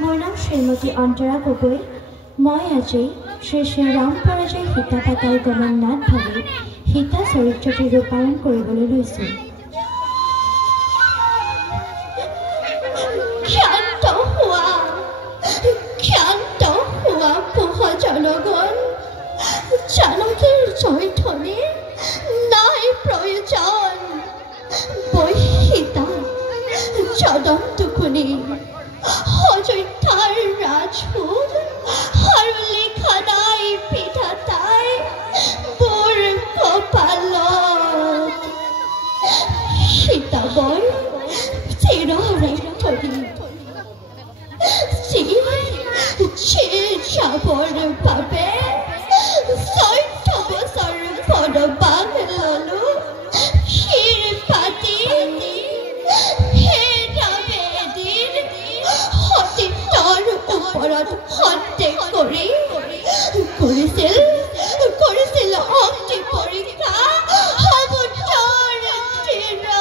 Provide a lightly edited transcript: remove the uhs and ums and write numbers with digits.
মোৰ নাম শ্ৰীমতী অন্তৰা গগৈ। মই আজি শ্ৰী শ্ৰী ৰাম পৰাজয় সীতা পাতাল গণনাথ ভাৱে সীতা চৰিত্ৰটি ৰূপায়ণ কৰিবলৈ লৈছোঁ। জনগণ জানকীৰ জয়ধ্বনি নাই প্ৰয়োজন। সীতা জনমটো শুনি অযোধ্যাৰ ৰাজপুত আৰু লিখা নাই পিঠা তাই মোৰ কপালত। সীতা মই চিৰৰে ধৰি যাবৰ বাবে 14 বছৰ বনবাস ললো। শিৰ পাতি সতীত্বৰ ওপৰত সন্দেহ কৰিছিল অগ্নি পৰীক্ষা সমুদ্ৰৰ তীৰত।